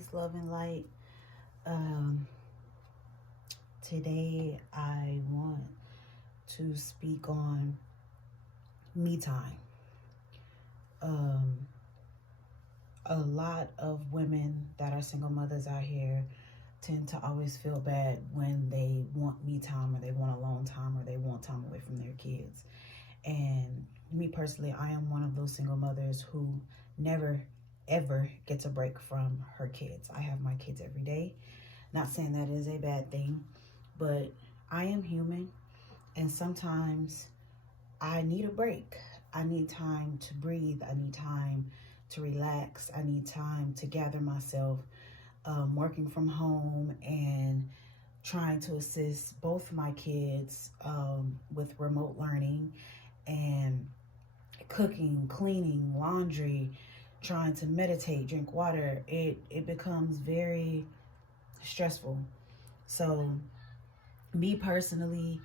peace, love, and light. Um, Today I want to speak on me time. Um, a lot of women that are single mothers out here tend to always feel bad when they want me time, or they want alone time, or they want time away from their kids. And me personally, I am one of those single mothers who never ever gets a break from her kids. I have my kids every day. Not saying that is a bad thing, but I am human, and sometimes I need a break. I need time to breathe. I need time to relax. I need time to gather myself. Working from home and trying to assist both my kids with remote learning and cooking, cleaning, laundry, trying to meditate, drink water, it becomes very stressful. So me personally,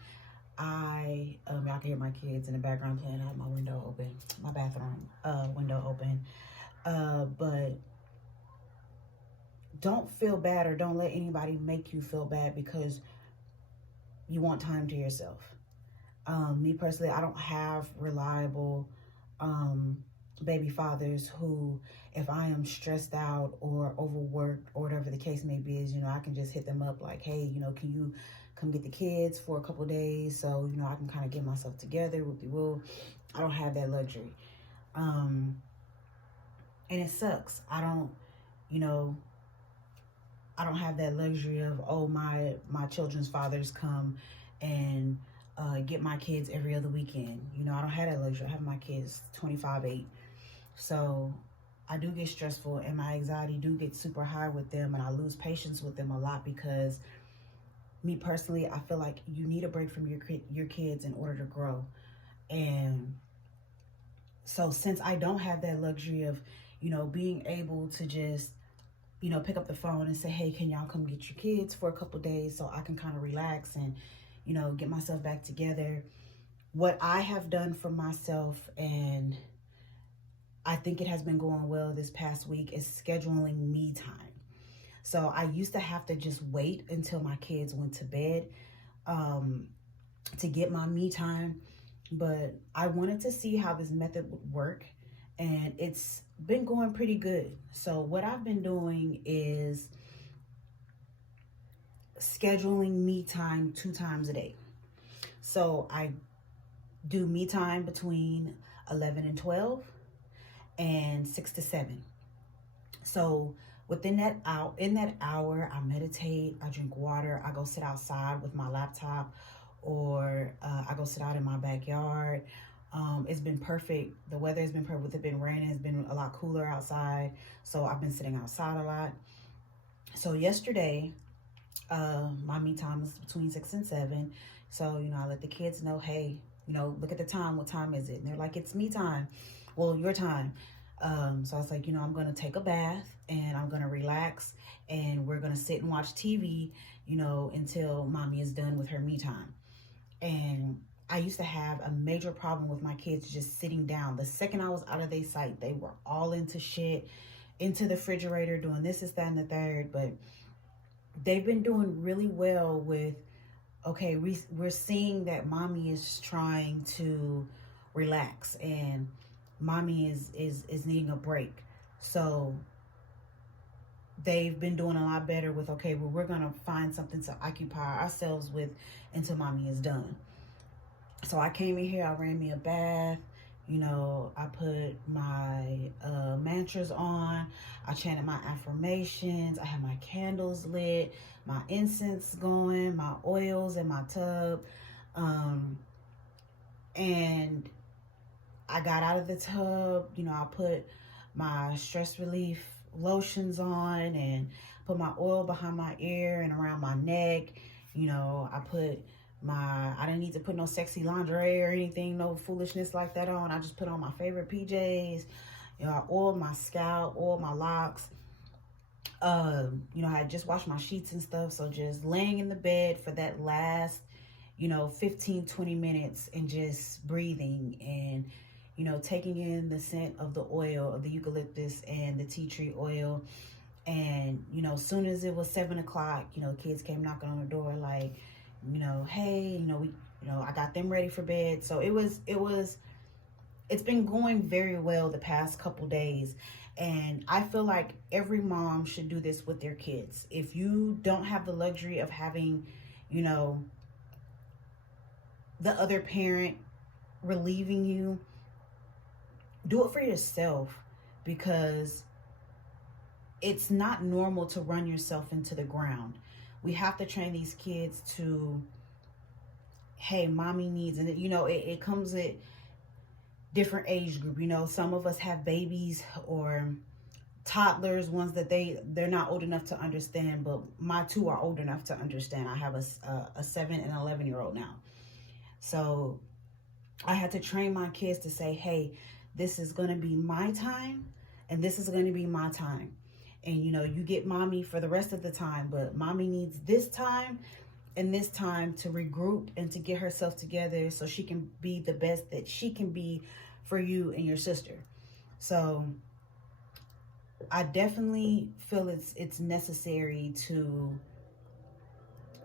y'all can hear my kids in the background playing. I have my window open, my bathroom window open. But don't feel bad, or don't let anybody make you feel bad because you want time to yourself. Me personally, I don't have reliable baby fathers who, if I am stressed out or overworked or whatever the case may be, is, I can just hit them up like, hey, can you come get the kids for a couple of days so, I can kind of get myself together with the will. I don't have that luxury. And it sucks. I don't have that luxury of, oh, my children's fathers come and get my kids every other weekend. I don't have that luxury. I have my kids 25/8. So I do get stressful, and my anxiety do get super high with them, and I lose patience with them a lot because me personally, I feel like you need a break from your kids in order to grow. And so since I don't have that luxury of, being able to just, pick up the phone and say, hey, can y'all come get your kids for a couple days so I can kind of relax and, get myself back together. What I have done for myself, and I think it has been going well this past week, is scheduling me time. So I used to have to just wait until my kids went to bed to get my me time. But I wanted to see how this method would work, and it's been going pretty good. So what I've been doing is scheduling me time 2 times a day. So I do me time between 11 and 12 and 6 to 7. So within that hour, I meditate, I drink water, I go sit outside with my laptop, or I go sit out in my backyard. It's been perfect. The weather has been perfect. It's been raining. It's been a lot cooler outside. So I've been sitting outside a lot. So yesterday, my me time is between 6 and 7. So, I let the kids know, hey, look at the time. What time is it? And they're like, it's me time. Well, your time. So I was like, I'm going to take a bath and I'm going to relax, and we're going to sit and watch TV, until mommy is done with her me time. And I used to have a major problem with my kids just sitting down. The second I was out of their sight, they were all into shit, into the refrigerator, doing this, that, and the third. But they've been doing really well with, okay, we're seeing that mommy is trying to relax, and mommy is needing a break. So they've been doing a lot better with, okay, well, we're going to find something to occupy ourselves with until mommy is done. So I came in here, I ran me a bath, I put my mantras on, I chanted my affirmations, I had my candles lit, my incense going, my oils in my tub, and I got out of the tub, I put my stress relief lotions on and put my oil behind my ear and around my neck. I didn't need to put no sexy lingerie or anything, no foolishness like that on. I just put on my favorite PJs. I oiled my scalp, oiled my locks. I had just washed my sheets and stuff. So just laying in the bed for that last, 15, 20 minutes and just breathing and, taking in the scent of the oil, of the eucalyptus and the tea tree oil, and, you know, as soon as it was 7 o'clock, you know, kids came knocking on the door like, you know, hey, you know, I got them ready for bed. So it's been going very well the past couple days. And I feel like every mom should do this with their kids. If you don't have the luxury of having, you know, the other parent relieving you, do it for yourself, because it's not normal to run yourself into the ground. We have to train these kids to, hey, mommy needs, and you know, it comes at different age group. You know, some of us have babies or toddlers, ones that they're not old enough to understand, but my two are old enough to understand. I have a 7 and 11-year-old now. So I had to train my kids to say, hey, this is going to be my time and this is going to be my time. And, you know, you get mommy for the rest of the time, but mommy needs this time and this time to regroup and to get herself together so she can be the best that she can be for you and your sister. So I definitely feel it's necessary to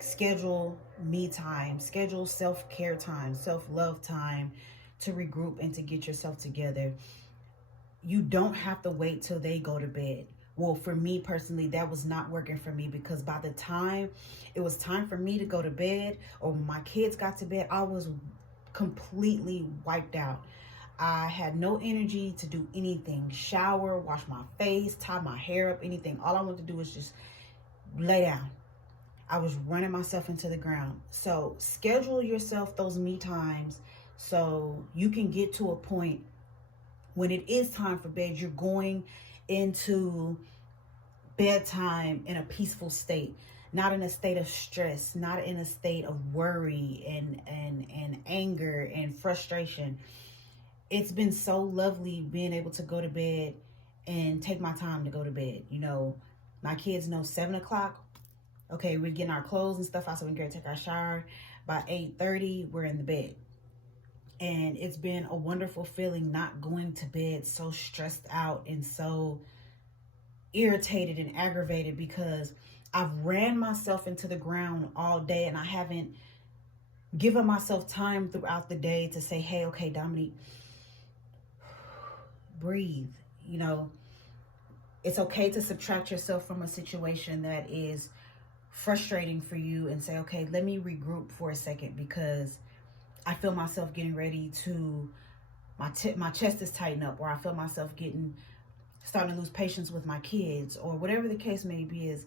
schedule me time, schedule self-care time, self-love time to regroup and to get yourself together. You don't have to wait till they go to bed. Well, for me personally, that was not working for me, because by the time it was time for me to go to bed or my kids got to bed, I was completely wiped out. I had no energy to do anything, shower, wash my face, tie my hair up, anything. All I wanted to do was just lay down. I was running myself into the ground. So schedule yourself those me times so you can get to a point when it is time for bed, you're going into bedtime in a peaceful state, not in a state of stress, not in a state of worry and anger and frustration. It's been so lovely being able to go to bed and take my time to go to bed. You know, my kids know 7 o'clock. Okay, we're getting our clothes and stuff out so we can go take our shower. By 8:30, we're in the bed. And it's been a wonderful feeling not going to bed so stressed out and so irritated and aggravated, because I've ran myself into the ground all day and I haven't given myself time throughout the day to say, hey, okay, Dominique, breathe. You know, it's okay to subtract yourself from a situation that is frustrating for you and say, okay, let me regroup for a second, because I feel myself getting ready to, my chest is tightened up, or I feel myself starting to lose patience with my kids, or whatever the case may be. Is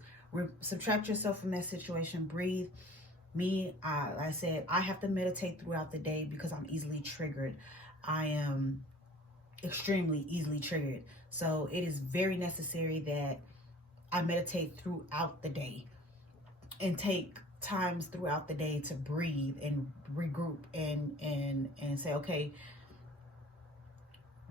subtract yourself from that situation, breathe. Like I said, I have to meditate throughout the day because I'm easily triggered. I am extremely easily triggered. So it is very necessary that I meditate throughout the day and take times throughout the day to breathe and regroup and say, okay,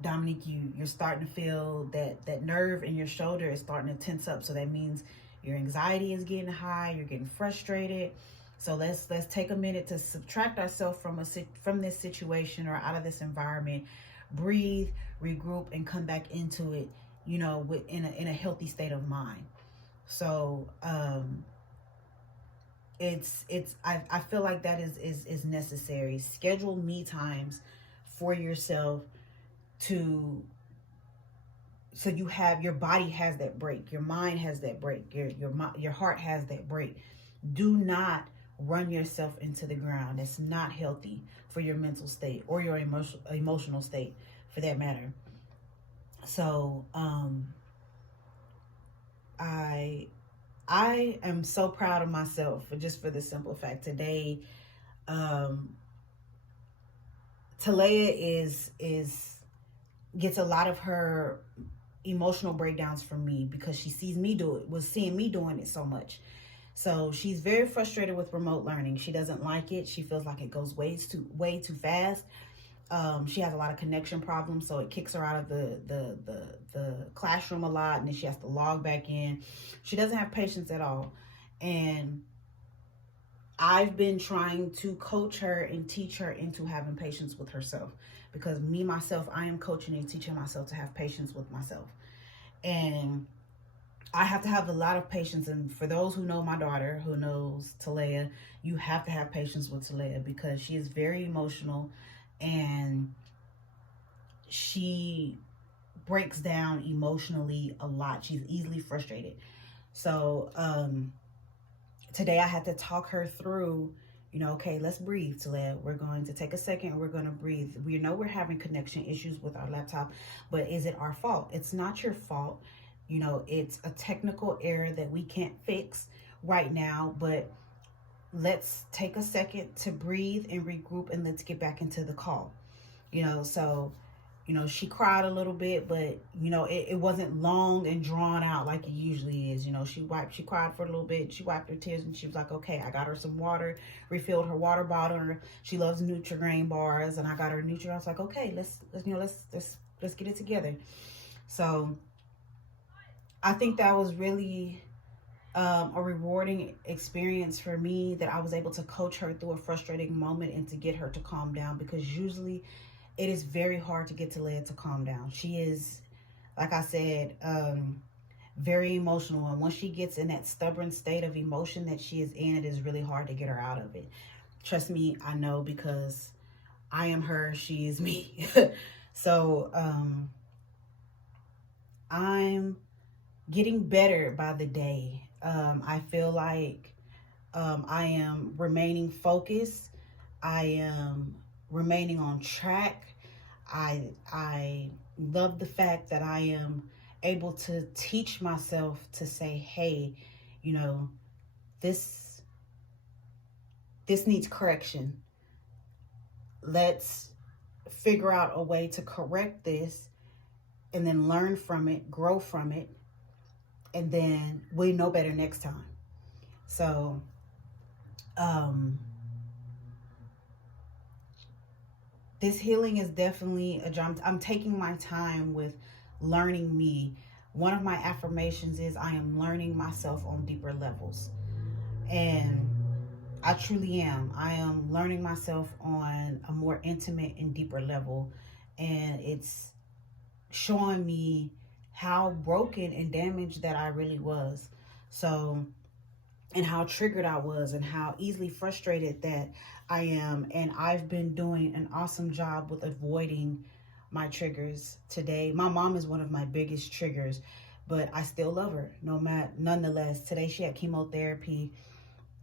Dominique, you're starting to feel that nerve in your shoulder is starting to tense up. So that means your anxiety is getting high, you're getting frustrated. So let's take a minute to subtract ourselves from this situation or out of this environment, breathe, regroup, and come back into it, you know, in a healthy state of mind. So I feel like that is necessary. Schedule me times for yourself so your body has that break, your mind has that break, your heart has that break. Do not run yourself into the ground. That's not healthy for your mental state or your emotional state, for that matter. So I am so proud of myself for the simple fact today, Talea gets a lot of her emotional breakdowns from me because she seeing me doing it so much. So she's very frustrated with remote learning. She doesn't like it. She feels like it goes way too fast. She has a lot of connection problems, so it kicks her out of the classroom a lot, and then she has to log back in. She doesn't have patience at all. And I've been trying to coach her and teach her into having patience with herself, because myself, I am coaching and teaching myself to have patience with myself. And I have to have a lot of patience. And for those who know my daughter, who knows Talea, you have to have patience with Talea because she is very emotional and she breaks down emotionally a lot. She's easily frustrated. So today I had to talk her through, okay, let's breathe, Talea. We're going to take a second and we're going to breathe. We know we're having connection issues with our laptop, but is it our fault? It's not your fault. It's a technical error that we can't fix right now, but let's take a second to breathe and regroup and let's get back into the call. So she cried a little bit, but it wasn't long and drawn out like it usually is. She cried for a little bit, she wiped her tears, and she was like, okay. I got her some water, refilled her water bottle. She loves Nutri-Grain bars, and I got her Nutri. I was like, okay, let's get it together. So I think that was really a rewarding experience for me, that I was able to coach her through a frustrating moment and to get her to calm down, because usually it is very hard to get Talea to calm down. She is, like I said, very emotional. And once she gets in that stubborn state of emotion that she is in, it is really hard to get her out of it. Trust me, I know, because I am her, she is me. So I'm getting better by the day. I feel like I am remaining focused. I am remaining on track. I love the fact that I am able to teach myself to say, hey, this needs correction. Let's figure out a way to correct this and then learn from it, grow from it, and then we know better next time. So this healing is definitely a job. I'm taking my time with learning me. One of my affirmations is I am learning myself on deeper levels. And I truly am. I am learning myself on a more intimate and deeper level. And it's showing me how broken and damaged that I really was. So, and how triggered I was and how easily frustrated that I am. And I've been doing an awesome job with avoiding my triggers today. My mom is one of my biggest triggers, but I still love her nonetheless. Today she had chemotherapy,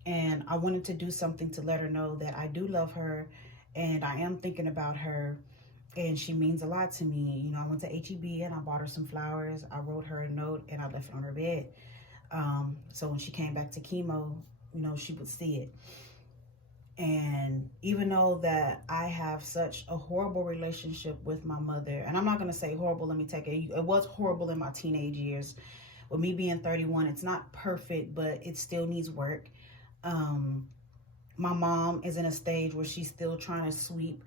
and I wanted to do something to let her know that I do love her and I am thinking about her, and she means a lot to me. I went to H-E-B and I bought her some flowers. I wrote her a note and I left it on her bed. So when she came back to chemo, she would see it. And even though that I have such a horrible relationship with my mother, and I'm not going to say horrible, let me take it. It was horrible in my teenage years. With me being 31, it's not perfect, but it still needs work. My mom is in a stage where she's still trying to sweep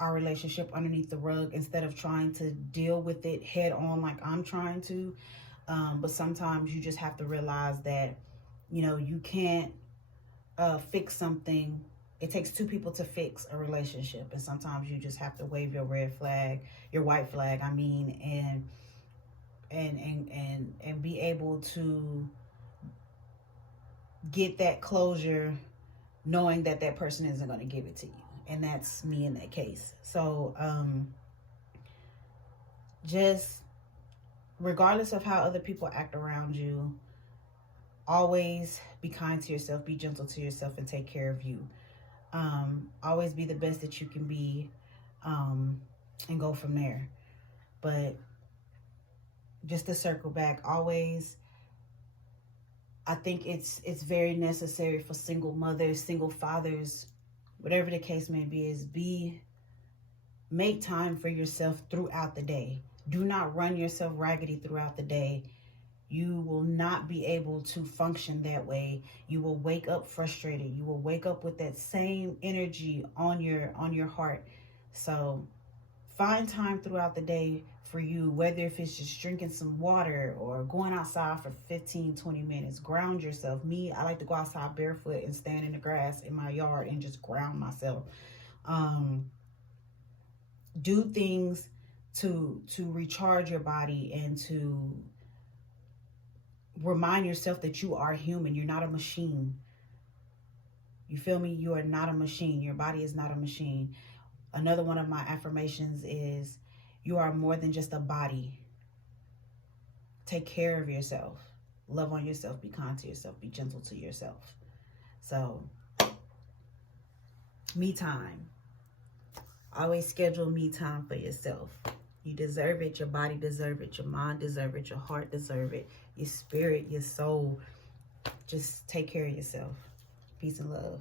our relationship underneath the rug instead of trying to deal with it head on like I'm trying to. But sometimes you just have to realize that, you can't fix something. It takes two people to fix a relationship. And sometimes you just have to wave your red flag, your white flag, I mean, and be able to get that closure knowing that that person isn't going to give it to you. And that's me in that case. So just regardless of how other people act around you, always be kind to yourself, be gentle to yourself, and take care of you. Always be the best that you can be, and go from there. But just to circle back, always, I think it's very necessary for single mothers, single fathers, whatever the case may be, is make time for yourself throughout the day. Do not run yourself raggedy throughout the day. You will not be able to function that way. You will wake up frustrated. You will wake up with that same energy on your heart. So find time throughout the day for you, whether if it's just drinking some water or going outside for 15-20 minutes. Ground yourself. Me, I like to go outside barefoot and stand in the grass in my yard and just ground myself. Do things to recharge your body and to remind yourself that you are human. You're not a machine. You feel me? You are not a machine. Your body is not a machine. Another one of my affirmations is you are more than just a body. Take care of yourself. Love on yourself. Be kind to yourself. Be gentle to yourself. So, me time. Always schedule me time for yourself. You deserve it. Your body deserves it. Your mind deserves it. Your heart deserves it. Your spirit, your soul. Just take care of yourself. Peace and love.